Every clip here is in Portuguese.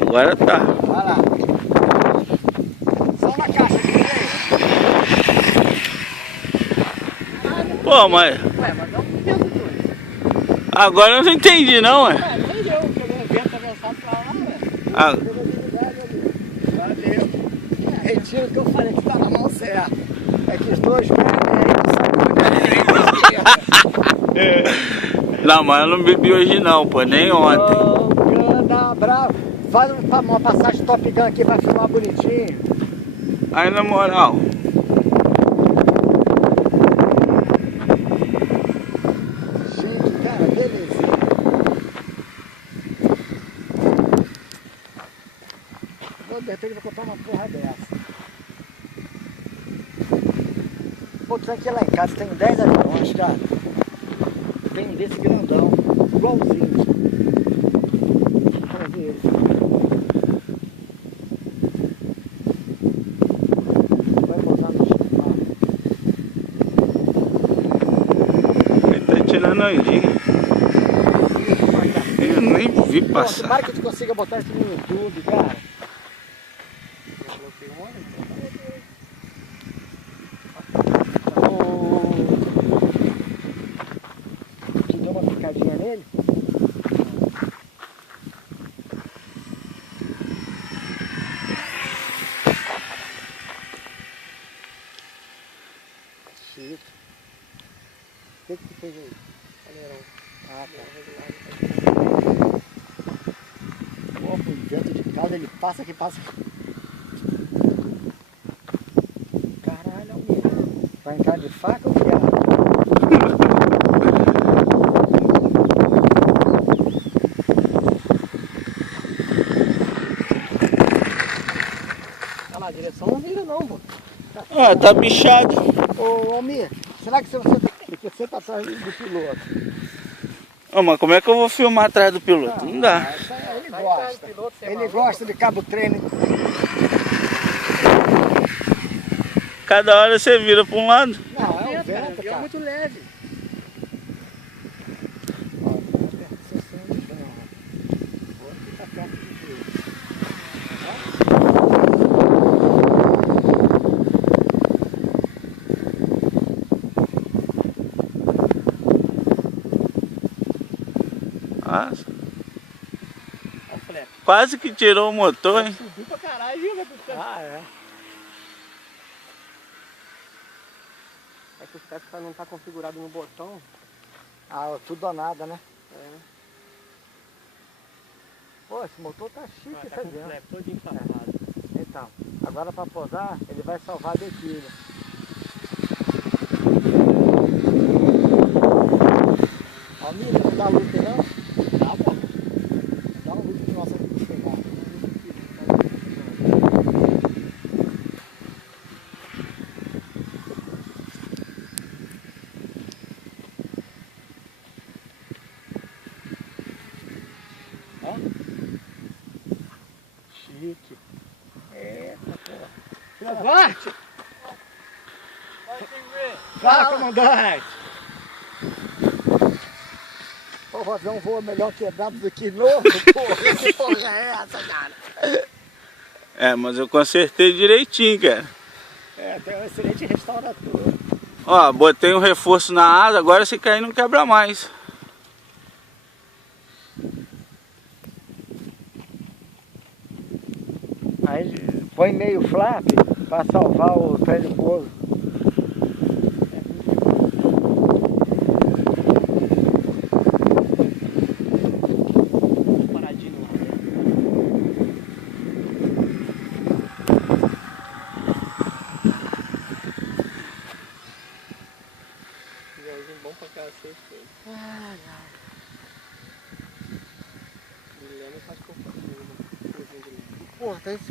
Agora tá. Vai lá. Só na caixa aqui, né? Pô, mas... Ué, mas dá um vento doido. Agora eu não entendi não, ué. Ué, nem eu, pegou um vento atravessado pra lá, ué. Ah, Valeu. Retiro o que eu falei que tá na mão certa. É que os dois pés aí não, mas eu não bebi hoje não, pô, nem ontem. Anda bravo. Faz uma passagem Top Gun aqui pra filmar bonitinho. Aí na moral. Chique, cara, beleza. Vou de repente vou comprar uma porra dessa. Pô, tu aqui lá em casa tem 10 aviões, cara. Tem um desse grandão, igualzinho. Vamos ver ele. Vai botar no chão. Ele tá tirando a andinha. Eu nem vi Pô, passar. tomara que tu consiga botar isso no YouTube, cara. Te deu uma picadinha nele? Chico. O que tu fez aí? Ah, tá. Pô, dentro de casa ele passa que passa. Caralho, amigo. Vai entrar de faca ou viado? Olha lá, a direção não vira não, pô. Ah, tá bichado. Ô, Almir, será que você tá atrás do piloto? Ô, mas como é que eu vou filmar atrás do piloto? Não dá. Ele gosta. Ele gosta de cabo treino. Cada hora você vira pra um lado. Não, é um vento, cara. É muito leve. Ó, vou perto de 60, não. Vou ficar perto de tudo. Nossa, Olha o flap. quase que tirou o motor, hein? Subiu pra caralho, viu? Ah, é. É que o flap não tá configurado no botão. Ah, tudo ou nada, né? É. Pô, esse motor tá chique, Tá tá com o vendo? flap todo inflamado. Então, agora para posar, ele vai salvar a dequilha. Almir, não dá luz não? Tá bom. Dá um luz nossa aqui pra pegar. Ó. Chique. Eita, porra. Forte! Fala, comandante! Pô, o avião voa melhor quebrado do que novo, porra. Que porra é essa, cara? É, mas eu consertei direitinho, cara. É, tem um excelente restaurador. Ó, botei um reforço na asa, agora se cair não quebra mais. Aí põe meio flap para salvar o trem de pouso. Paradinho lá. Violzinho bom pra cacete. Guilherme faz companhia.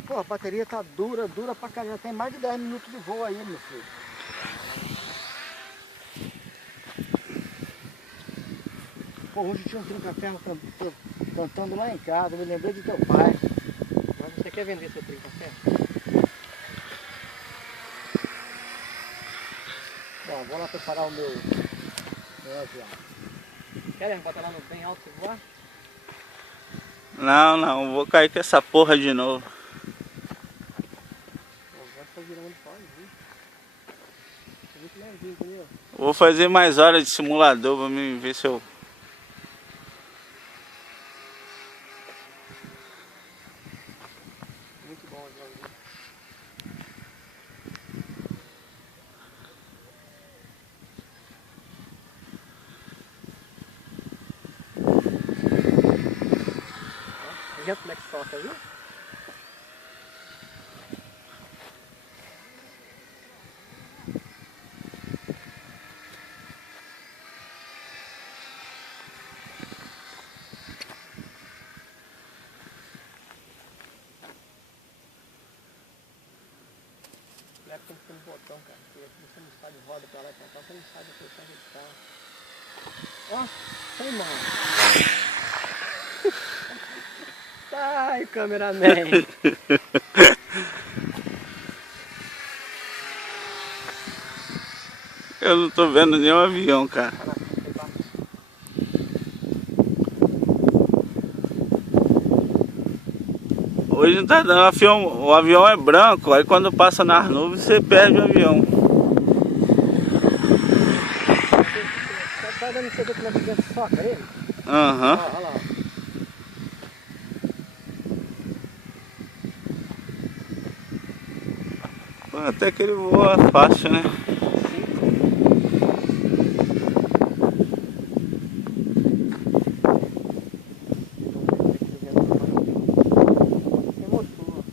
Porra, a bateria tá dura pra caralho. Já tem mais de 10 minutos de voo aí, meu filho. Pô, hoje tinha um trinca-ferro cantando lá em casa. Eu me lembrei de teu pai. Mas você quer vender seu trinca-ferro? Bom, vou lá preparar o meu avião. Quer botar lá no bem alto e voar? Não, não, vou cair com essa porra de novo. Agora tá virando sozinho. Tá muito levinho, entendeu? Vou fazer mais horas de simulador pra mim ver se eu... Muito bom, Joãozinho. Vê como é que solta, viu? Leva tem que ter um botão, cara, porque você não sabe roda pra lá e pra cá, você não sabe a posição que ele tá. Ó, sai, mano. Sai, cameraman. Eu não tô vendo nenhum avião, cara. Tá na frente, tá? Hoje não tá dando, o avião é branco, aí quando passa nas nuvens você perde o avião. Tá dando pra você ver como é que dentro soca ele? Aham. Ó, olha lá. Pô, até que ele voa fácil, né? Tem motor.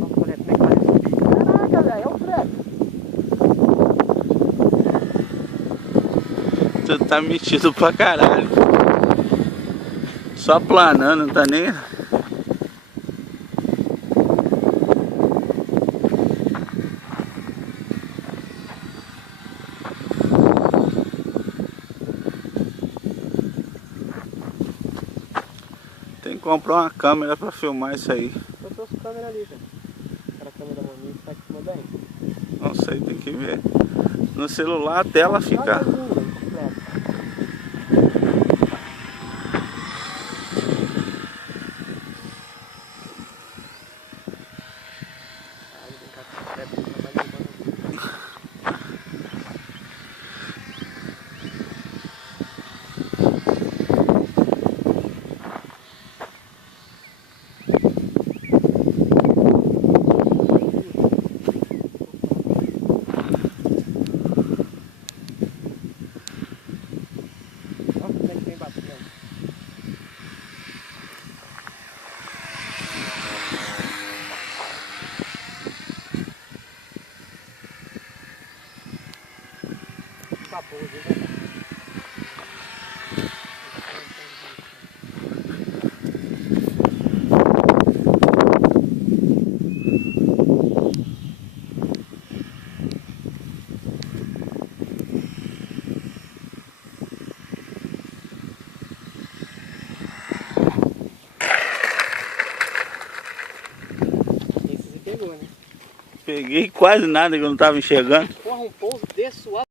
Vamos ver como é que vai subir. Caraca, velho, é o Fred. Tu tá metido pra caralho. Só planando, não tá nem... Tem que comprar uma câmera pra filmar isso aí. Eu trouxe câmera ali, cara. Aquela câmera maninha que tá aqui em cima daí. Não sei, tem que ver. No celular a tela fica... Esse você pegou, né? Peguei quase nada que eu não tava enxergando. Porra, um pouso desse suave.